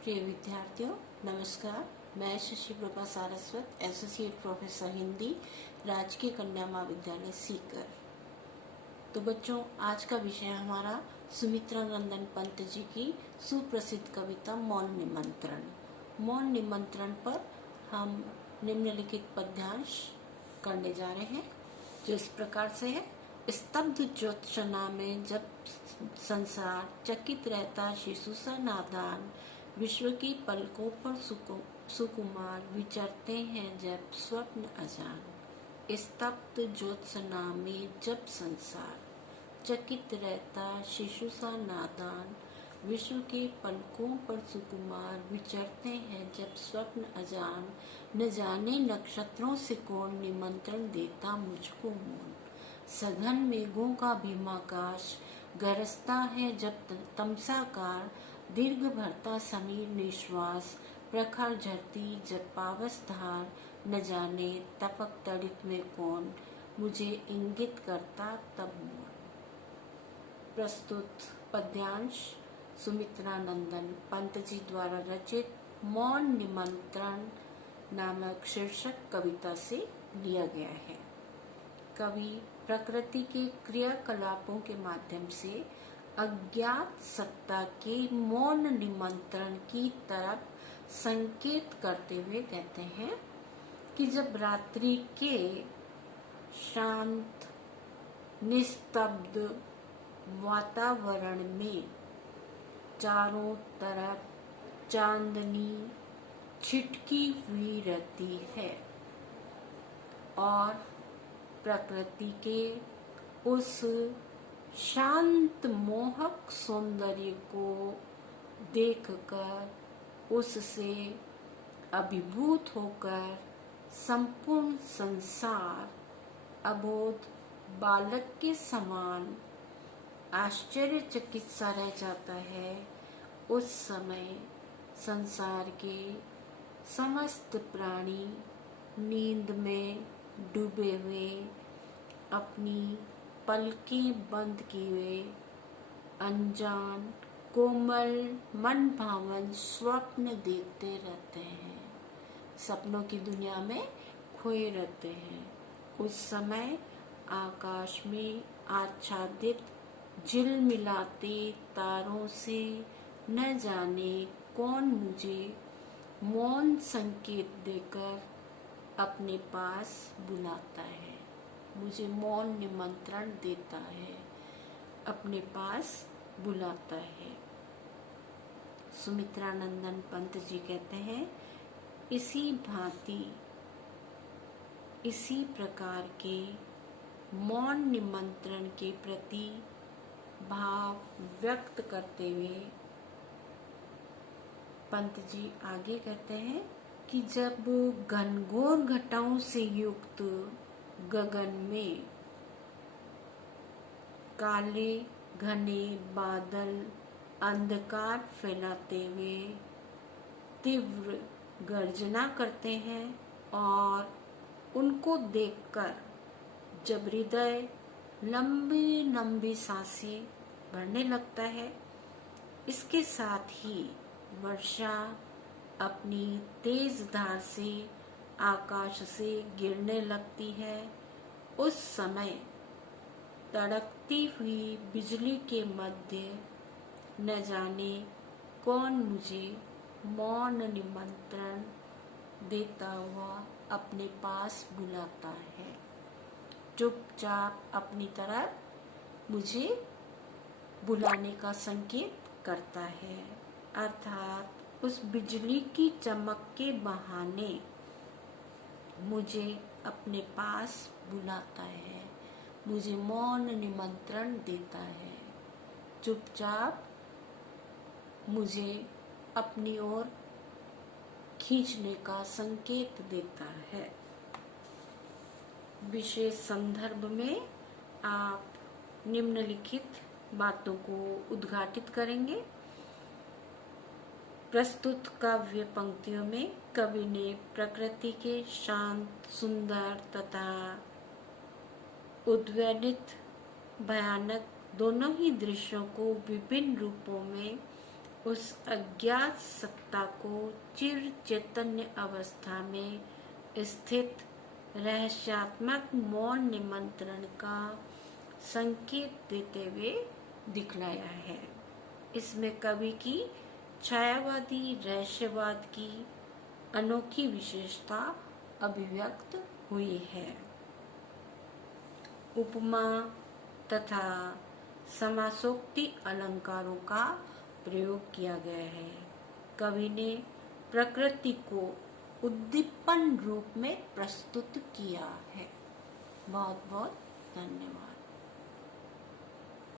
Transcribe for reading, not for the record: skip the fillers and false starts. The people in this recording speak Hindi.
प्रिय विद्यार्थियों, नमस्कार। मैं शशि प्रभा सारस्वत, एसोसिएट प्रोफेसर हिंदी, राजकीय कन्या महाविद्यालय सीकर। तो बच्चों, आज का विषय हमारा सुमित्रा नंदन पंत जी की सुप्रसिद्ध कविता मौन निमंत्रण। मौन निमंत्रण पर हम निम्नलिखित पद्यांश करने जा रहे हैं, जो इस प्रकार से है। स्तब्ध ज्योत्सना में जब संसार चकित रहता, शिशु सा नादान, विश्व की पलकों पर सुकुमार विचरते हैं जब स्वप्न अजान। स्तब्ध ज्योत्सना में जब संसार चकित रहता, शिशु सा नादान, विश्व के पलकों पर सुकुमार विचरते हैं जब स्वप्न अजान। न जाने नक्षत्रों से कौन निमंत्रण देता मुझको मौन। सघन मेघों का भीमाकाश गरजता है जब तमसाकार, दीर्घ भरता समीर निश्वास, प्रखर झरती जब पावस धार। न जाने तपक तड़ित में कौन मुझे इंगित करता तब मौन। प्रस्तुत पद्यांश सुमित्रा नंदन पंत जी द्वारा रचित मौन निमंत्रण नामक शीर्षक कविता से लिया गया है। कवि प्रकृति के क्रियाकलापों के माध्यम से अज्ञात सत्ता के मौन निमंत्रण की तरफ संकेत करते हुए कहते हैं कि जब रात्रि के शांत निस्तब्ध वातावरण में चारों तरफ चांदनी छिटकी हुई रहती है और प्रकृति के उस शांत मोहक सौंदर्य को देखकर, उससे अभिभूत होकर संपूर्ण संसार अबोध बालक के समान आश्चर्यचकित सा रह जाता है। उस समय संसार के समस्त प्राणी नींद में डूबे हुए, अपनी पलकें बंद किए अनजान कोमल मन भावन स्वप्न देखते रहते हैं, सपनों की दुनिया में खोए रहते हैं। उस समय आकाश में आच्छादित झिलमिलाते तारों से न जाने कौन मुझे मौन संकेत देकर अपने पास बुलाता है, मुझे मौन निमंत्रण देता है, अपने पास बुलाता है। सुमित्रा नंदन पंत जी कहते हैं, इसी भांति इसी प्रकार के मौन निमंत्रण के प्रति भाव व्यक्त करते हुए पंत जी आगे कहते हैं कि जब घनघोर घटाओं से युक्त गगन में काले घने बादल अंधकार फैलाते हुए तीव्र गर्जना करते हैं और उनको देखकर जब हृदय लंबी लंबी सांसें भरने लगता है, इसके साथ ही वर्षा अपनी तेज धार से आकाश से गिरने लगती है, उस समय तड़कती हुई बिजली के मध्य न जाने कौन मुझे मौन निमंत्रण देता हुआ अपने पास बुलाता है, चुपचाप अपनी तरफ मुझे बुलाने का संकेत करता है। अर्थात उस बिजली की चमक के बहाने मुझे अपने पास बुलाता है, मुझे मौन निमंत्रण देता है, चुपचाप मुझे अपनी ओर खींचने का संकेत देता है। विशेष संदर्भ में आप निम्नलिखित बातों को उद्घाटित करेंगे। प्रस्तुत काव्य पंक्तियों में कवि ने प्रकृति के शांत, सुंदर तथा उद्वेलित, भयानक दोनों ही दृश्यों को विभिन्न रूपों में उस अज्ञात सत्ता को चिर चैतन्य अवस्था में स्थित रहस्यात्मक मौन निमंत्रण का संकेत देते हुए दिखलाया है। इसमें कवि की छायावादी रहस्यवाद की अनोखी विशेषता अभिव्यक्त हुई है। उपमा तथा समासोक्ति अलंकारों का प्रयोग किया गया है। कवि ने प्रकृति को उद्दीपन रूप में प्रस्तुत किया है। बहुत बहुत धन्यवाद।